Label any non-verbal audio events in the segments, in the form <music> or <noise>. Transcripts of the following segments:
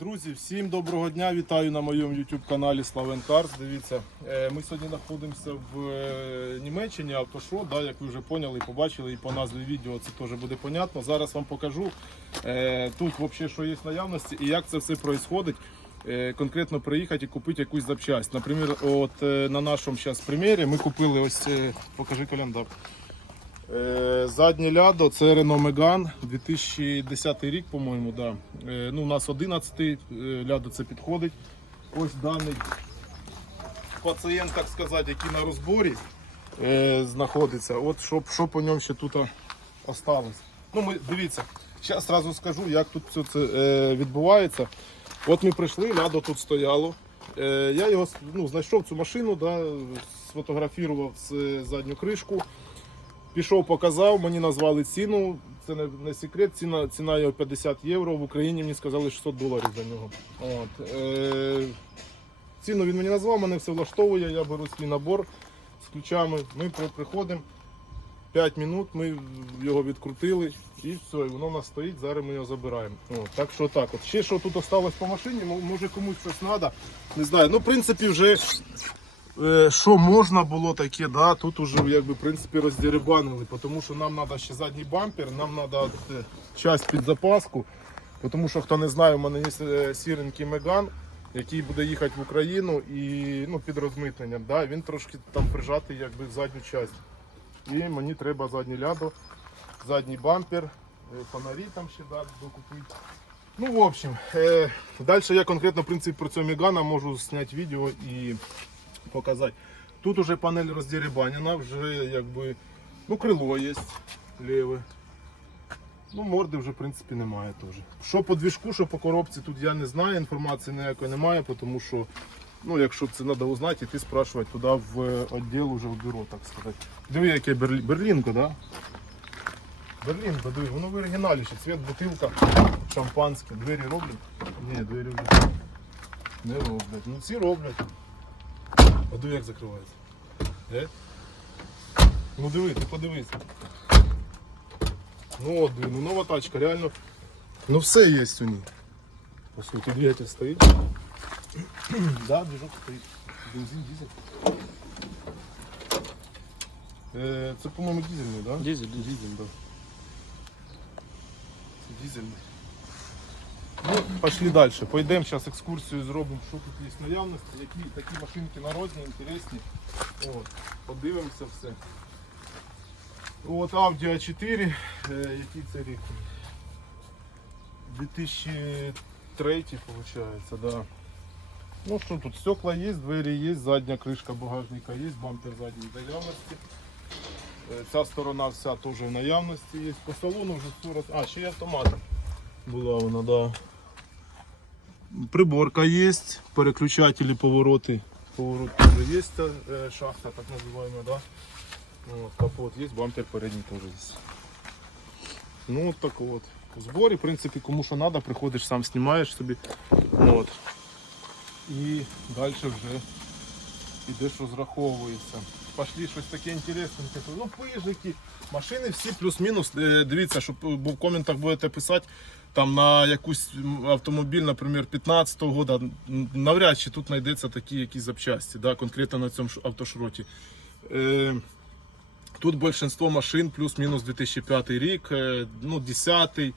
Друзі, всім доброго дня! Вітаю на моєму YouTube каналі Славен Карс. Дивіться, е, ми сьогодні знаходимося в е, Німеччині автошо, да, як ви вже поняли побачили, і по назві відео це теж буде понятно. Зараз вам покажу е, тут взагалі, що є в наявності і як це все відбувається. Конкретно приїхати і купити якусь запчасть. Наприклад, от на нашому зараз примірі ми купили ось, покажи календар. Е, Заднє лядо це Renault Megane 2010 рік, по-моєму. Да. Е, Ну, у нас 11 е, лядо це підходить. Ось даний пацієнт, так сказати, який на розборі знаходиться. От що, що по ньому ще тут осталось. Ну, ми, дивіться, зараз одразу скажу, як тут все це відбувається. От ми прийшли, лядо тут стояло. Я його ну, знайшов цю машину, да, сфотографував з задню кришку. Пішов, показав, мені назвали ціну. Це не, не секрет, ціна, ціна його 50 євро. В Україні мені сказали 600 доларів за нього. От. Е, ціну він мені назвав, мене все влаштовує, я беру свій набор з ключами. Ми приходимо 5 минут, ми його відкрутили і все, і воно у нас стоїть, зараз ми його забираємо. От, так що так. От. Ще що тут осталось по машині, може комусь щось треба. Не знаю. Ну, в принципі, вже що можна було таке, да, тут уже якби, в принципі, роздеребанили, тому що нам треба ще задній бампер, нам треба часть під запаску, тому що, хто не знає, у мене є е, сіренький Меган, який буде їхати в Україну і ну, під розмитненням. Да, він трошки там прижатий якби, в задню часть. І мені треба заднє лядо, задній бампер, е, фонарі там ще да, докупити. Ну, в общем, е, далі я конкретно в принципі, про цього Мегана можу зняти відео і показати. Тут уже панель роздеребанена, вже якби, ну крило є ліве. Ну, морди вже в принципі немає теж. Що по двіжку, що по коробці, тут я не знаю, інформації ніякої немає, тому що, ну, якщо це треба узнати, іти спрашувати туди в е, відділ уже в бюро, так сказати. Диви, яке Берлі... Берлінко, да? Берлінко, диви, воно в оригіналі ще, цвіт бутилка, шампанське, двері роблять? Ні, двері вже не роблять. Ну ці роблять. А диви, як закривається. Е? Ну диви, ти подивись. Ну от, диви, ну нова тачка, реально. Ну все є у ній. По суті, двигатель стоїть. <clears throat> да, движок стоїть. Бензин, дизель. Е, це, по-моєму, дизельний, да? Дизель, Дизель, да. Це дизельний. Ну, пошли далі. Пойдемо зараз екскурсію зробимо, що тут є наявності, які такі машинки народні, інтересні. От, подивимося все. От Audi A4, е, який це рік? 2003 виходить, да. Ну що тут, стекла є, двері є, задня кришка багажника є, бампер задній наявності. Ця сторона вся теж в наявності є. По салону вже все роз... А, ще й автомат була вона, да. Приборка є, переключателі, повороти. Поворот теж є, е, шахта так називаємо, да? Ну, От, капот є, бампер передній теж є. Ну от так от. У зборі, в принципі, кому що треба, приходиш, сам знімаєш собі. От. І далі вже ідеш розраховується. Пошли щось таке інтересненьке. Ну, пижики. Машини всі плюс-мінус. Е, Дивіться, щоб бо в коментах будете писати там на якусь автомобіль, наприклад, 15-го года. Навряд чи тут знайдеться такі якісь запчасті, да, конкретно на цьому автошроті. Е, Тут більшинство машин плюс-мінус 2005 рік, е, ну 10-й,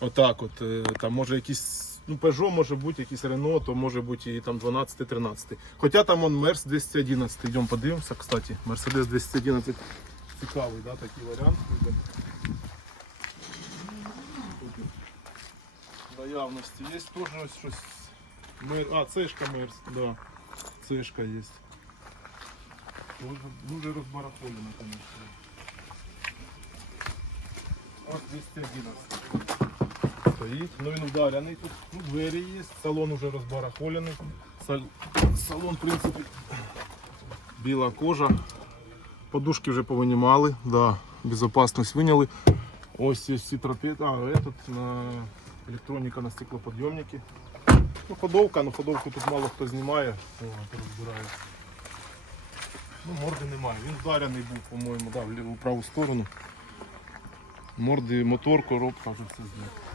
отак от. е, Там може якісь, ну Peugeot може бути, якийсь Renault, то може бути і там 12-13. Хоча там он Мерс 211. Йдемо подивимося, кстати. Mercedes 211 цікавий, да, такий варіант. наявності є теж ось щось. Мер... А, цешка Мерс, да. Цешка є. Дуже, розбарахолено, звісно. Ось 211. Стоїть. Ну він вдарений тут. Ну, двері є. Салон уже розбарахолений. Сал- Салон, в принципі, біла кожа. Подушки вже повинімали, да, безопасність виняли. Ось є всі тропети. А, этот на електроніка на стеклоподйомники. Ну, ходовка, ну ходовку тут мало хто знімає, О, розбирає. Ну, морди немає. Він вдарений був, по-моєму, да, в праву сторону. Морди, мотор, коробка вже все знято.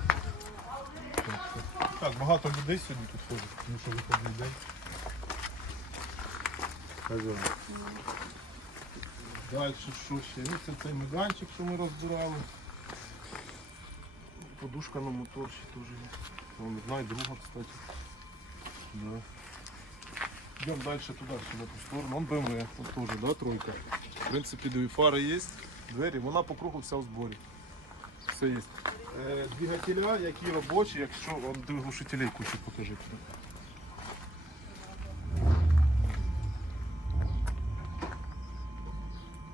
Так, багато людей сьогодні тут ходить, тому що виходний день. Хазяїн. Далі що ще? Ну це цей меганчик, що ми розбирали. Подушка на мотор ще теж є. Вон одна і друга, кстати. Да. Йдемо далі туди, на ту сторону. Вон BMW, от теж, да, тройка. В принципі, дві фари є, двері, вона по кругу вся в зборі. Все є. Е, двигателя, які робочі, якщо он дві глушителей кучу покажи.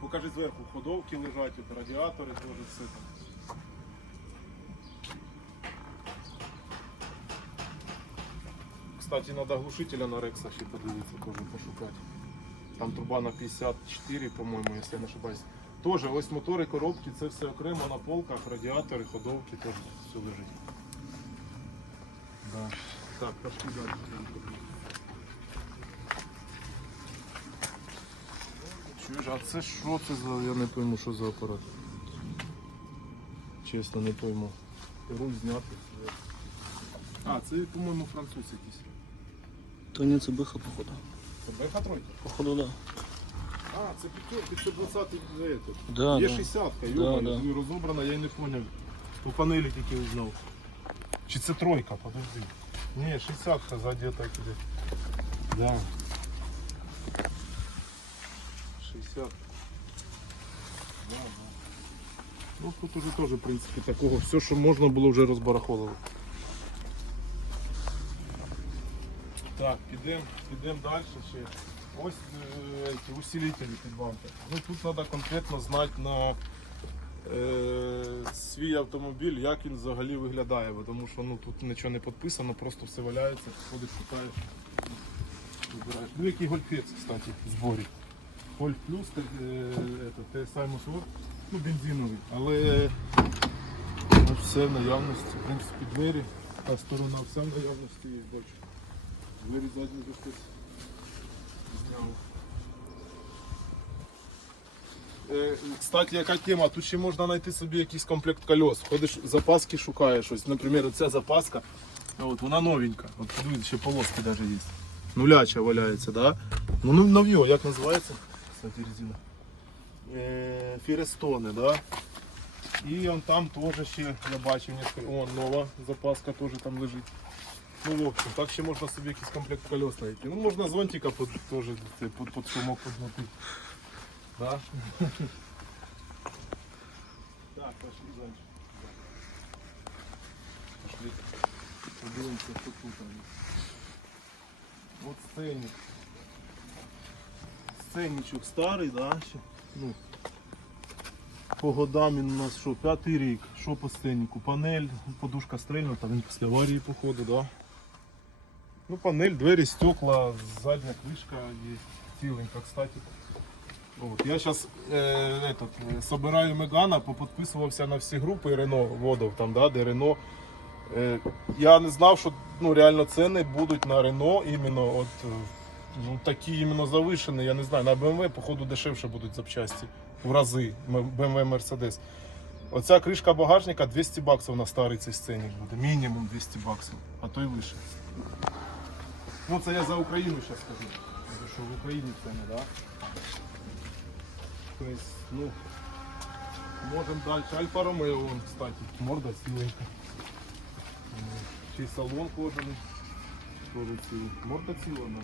Покажи зверху ходовки лежать, радіатори теж все там. Кстати, надо глушителя на Рекса ще подивитися, теж пошукати. Там труба на 54, по-моєму, якщо не ошибаюсь. Тоже ось мотори, коробки, це все окремо на полках, радіатори, ходовки, теж все лежить. Да. Так, пошли далі. Чуєш, а це що це за. Я не пойму, що за апарат. Чесно, не пойму. Руль знятий. все. А, це, по-моєму, француз якийсь. То ні, це биха, походу. Це Беха тройка? Походу, да. А, це п'ятерки, це 20-й за этот. Да, Є да. 60-ка, Да, да. розобрана, я й не поняв. По панелі тільки узнав. Чи це тройка, подожди. Ні, 60-ка ззаді так іде. Да. 60. Да, да. Ну тут уже теж, в принципі, такого. Все, що можна було, вже розбарахолили. Так, підемо підем далі ще. Ось е, ці усилителі під бампер. Ну тут треба конкретно знати на е, свій автомобіль, як він взагалі виглядає, тому що ну, тут нічого не підписано, просто все валяється, ходиш, шукаєш, вибираєш. Ну який гольфець, кстати, в зборі. Гольф плюс, TSI мотор, ну бензиновий, але все в наявності, в принципі, двері, та сторона вся в наявності є, бачу. Двері задні зняв. Е, Кстати, яка тема? Тут ще можна знайти собі якийсь комплект кольос. Ходиш, запаски шукаєш щось. Наприклад, оця запаска, от, вона новенька. От подивіться, ще полоски навіть є. Нуляча валяється, да? Ну, ну нов'є, як називається? Кстати, резина. Е, Фірестони, да? І он там теж ще я бачив, несколько- о, нова запаска теж там лежить. Ну, в общем, так ще можна собі якийсь комплект колес знайти. Ну, можна зонтика под, теж під, під шумок поднути. Да? <laughs> Так, пошли дальше. Пошли. Подивимося, що тут. вони. От сценник. Сценничок старий, да? Ще, ну, по годам він у нас що, п'ятий рік. Що по сценнику? Панель, подушка стрельнута, він після аварії, походу, да? Ну, панель, двері, стекла, задня крышка есть. Ціленька, кстати. Вот. Я сейчас э, этот, э, собираю Мегана, поподписувався на всі групи Рено водов, там, да, де Рено. Е, я не знав, що ну, реально ціни будуть на Рено іменно от, е, ну, такі іменно завишені. Я не знаю, на BMW, походу, дешевше будуть запчасті. В рази М- BMW Mercedes. Оця кришка багажника 200 баксів на старий цей сценік буде. Мінімум 200 баксів, а то й вище. Ну це я за Україну зараз скажу. Тому що в Україні ціни, так? Да? Тобто, ну, можемо далі. Альфа Ромео, вон, кстати, морда ціленька. М, Ще й салон кожаний. Тоже цілий. Морда ціла, да.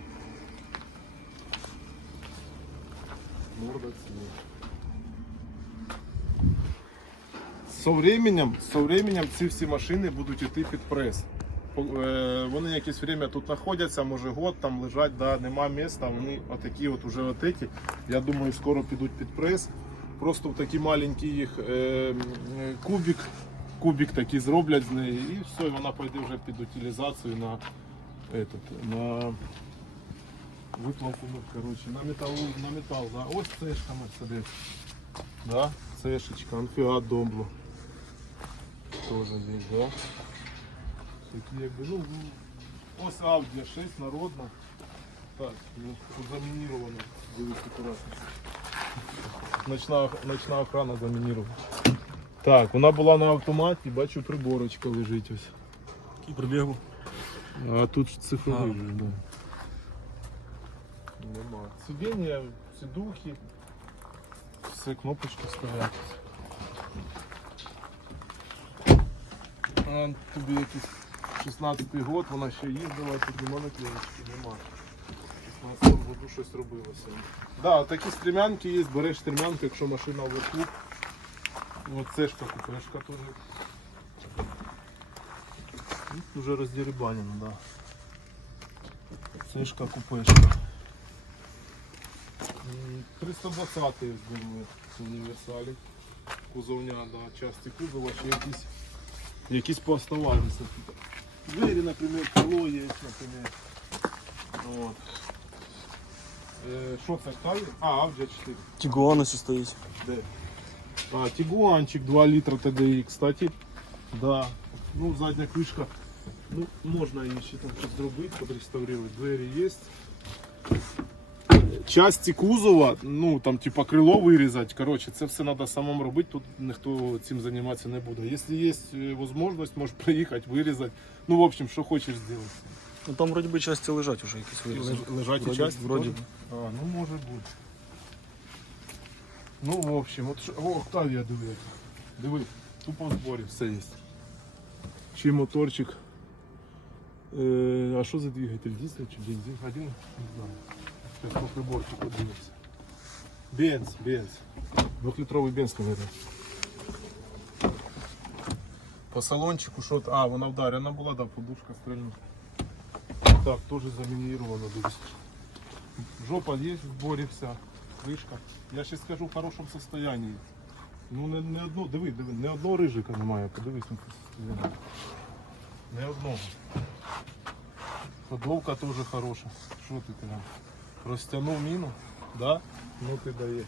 Морда ціла. Со временем, со временем ці всі машини будуть йти під прес. Е, Вони якесь время тут знаходяться, може год там лежать, да, нема міста, вони отакі от уже отакі. Я думаю, скоро підуть під прес. Просто в такі маленькі їх е, е, кубик, кубик такий зроблять з неї і все, і вона пойде вже під утилізацію на, этот, на виплавку, ну, коротше, на метал, на метал, да. Ось цешка Мерседес. Да, цешечка, анфіат домбло. Тоже здесь, да. Такі якби, ну, ось Audi 6 народна. Так, ну, тут замініровано. Дивись акуратно. Ночна, ночна охрана замінірована. Так, вона була на автоматі, бачу приборочка лежить ось. Який пробіг був? А тут цифровий. А. вже, Да. Нема. Сидіння, сидухи, все кнопочки стоять. А, тобі якийсь 16-й год, вона ще їздила, тут нема наклеїчки, нема. В 16-му году щось робилося. Да, такі стрімянки є, береш стрімянку, якщо машина вверху. От цешка купешка теж. Тут вже роздерибанено, да. Цешка купешка. М, 320 зробили в універсалі. Кузовня, да, часті кузова, ще якісь, якісь пооставалися. тут. Двері, наприклад, крило є, наприклад. От. Е, Що це Octavia? А, Audi 4. Тігуан ось стоїть. Де? А, Тигуанчик 2 литра TDI, кстати. Да. Ну, задня крышка. Ну, можна її ще там щось зробити, підреставрувати. Двері є. Часті кузова, ну там типа крило вирізати. Коротше, це все треба самому робити. Тут ніхто цим займатися не буде. Якщо є е, можливість, можеш приїхати, вирізати. Ну, в общем, що хочеш зробити. Ну там вроді би часті лежать уже якісь вирізані. Лежать Вроді- часті? вроді теж? би. А, ну може бути. Ну, в общем, от що- о, Октавія диви. Диви, тупо в зборі все є. Ще й моторчик. Е, а що за двигатель? Дизель чи бензин? Один? Не знаю. Сейчас по приборчику подивимося. Бенз, бенз. Двухлітровий бенз, наверное. По салончику що А, вона вдарена була, да, подушка стрельнула. Так, теж замінировано дивись. Жопа є в зборі вся, кришка. Я ще скажу в хорошому состоянии. Ну не, не одно, диви, диви, не одного рижика немає, подивись на це состояние. Не одного. Ходовка теж хороша. Що ти там? Розтягнув міну? Да? Ну ти даєш.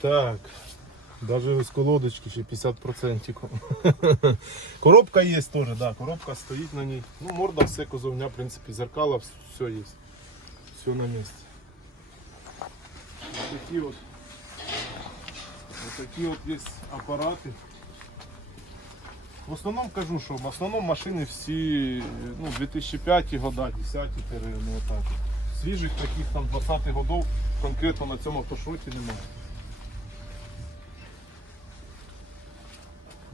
Так. Даже з колодочки ще 50%. <laughs> Коробка є теж, да, коробка стоїть на ній. Ну, морда, все, кузовня, в принципі, зеркала, все є. Все на місці. Ось такі от, ось такі от є апарати. В основному кажу, що в основному машини всі ну, 2005 года, 10 ну отак. Свіжих таких там 20-х годов конкретно на цьому автошоті немає.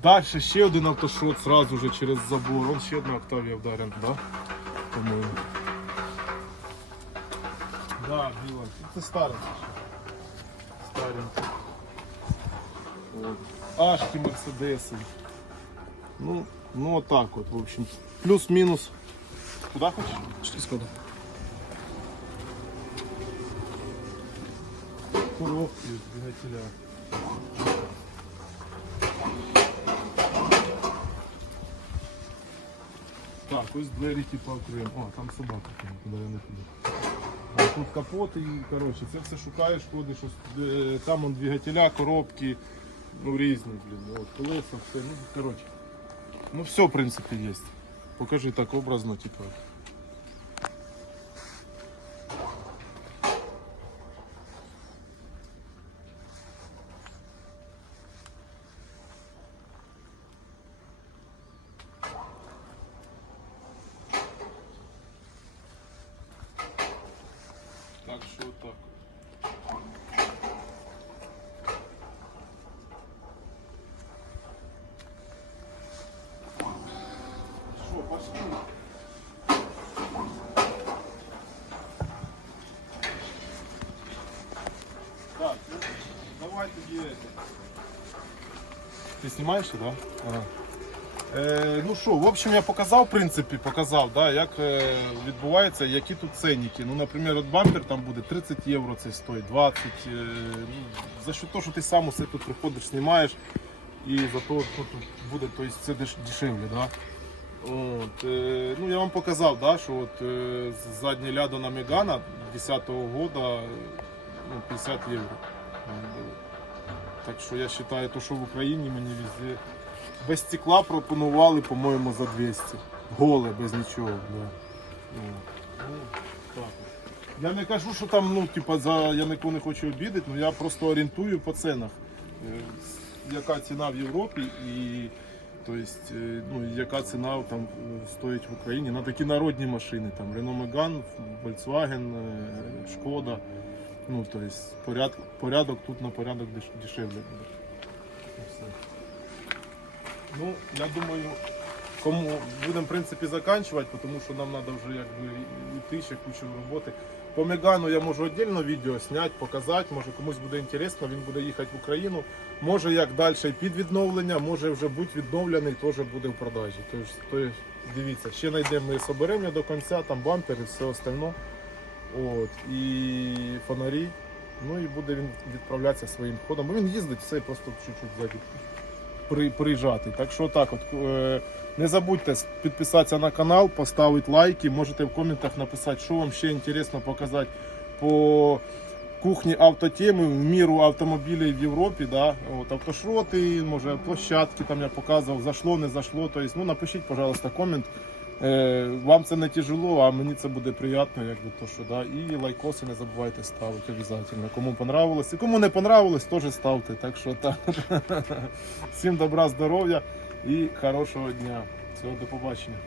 Дальше ще один автошот сразу же через забор. Вон ще одна Октавія вдарена, да? По-моєму. Да, біла. Це старе. Стареньке. От. Ашки Мерседеси. Ну, ну отак от, в общем. Плюс-мінус. Куди хочеш? Пішли сходи. Коробки, двигателя. Так, ось двері типу окремо. О, там собака, куди я не піду. А тут капот і коротше, це все шукаєш, ходиш, ось, е, там он двигателя, коробки, ну різні, блін. От, колеса, все, ну коротше. Ну все, в принципе, есть. Покажи так образно, типу. Так що так. Що, пошли? Так, ну, давай тоді. Ти знімаєш, так? Да? Е, ну що, в общем, я показав, в принципі, показав, да, як е, відбувається, які тут ценники. Ну, наприклад, от бампер там буде 30 євро, це стоїть 20. Е, ну, за що то, що ти сам усе тут приходиш, знімаєш, і за то, що тут буде, то це деш- дешевле. Да? От, е, ну, я вам показав, да, що от, е, заднє лядо на Мегана 10-го года е, ну, 50 євро. Так що я вважаю, то, що в Україні мені везде без стекла пропонували, по-моєму, за 200. Голе, без нічого. Да. Ну, ну, так. Я не кажу, що там, ну, типа, за я нікого не хочу обідати, але я просто орієнтую по ценах. Е, Яка ціна в Європі і Тобто, е, ну, яка ціна там е, стоїть в Україні на такі народні машини, там Renault Megane, Volkswagen, Шкода. Ну, тобто, поряд, порядок тут на порядок деш- дешевле буде. Все. Ну, я думаю, кому будемо в принципі заканчувати, тому що нам треба вже якби йти ще кучу роботи. По Мегану я можу віддільно відео зняти, показати, може комусь буде інтересно, він буде їхати в Україну. Може як далі під відновлення, може вже бути відновлений, теж буде в продажі. Тож, то, дивіться, ще знайдемо ми соберемо до кінця, там бампер і все остальне. От, і фонарі. Ну і буде він відправлятися своїм ходом. Бо він їздить, все просто чуть-чуть при, приїжджати. Так що так от. Е, не забудьте підписатися на канал, поставити лайки. Можете в коментах написати, що вам ще інтересно показати по кухні автотеми, в міру автомобілів в Європі. Да? От, автошроти, може площадки там я показував, зашло, не зашло. Тобто, ну, напишіть, пожалуйста, комент. Е, вам це не тяжело, а мені це буде приємно, якби то, що да. І лайкоси не забувайте ставити обов'язково. Кому понравилось. І кому не понравилось, теж ставте. Так що так. <laughs> Всім добра, здоров'я і хорошого дня. Всього до побачення.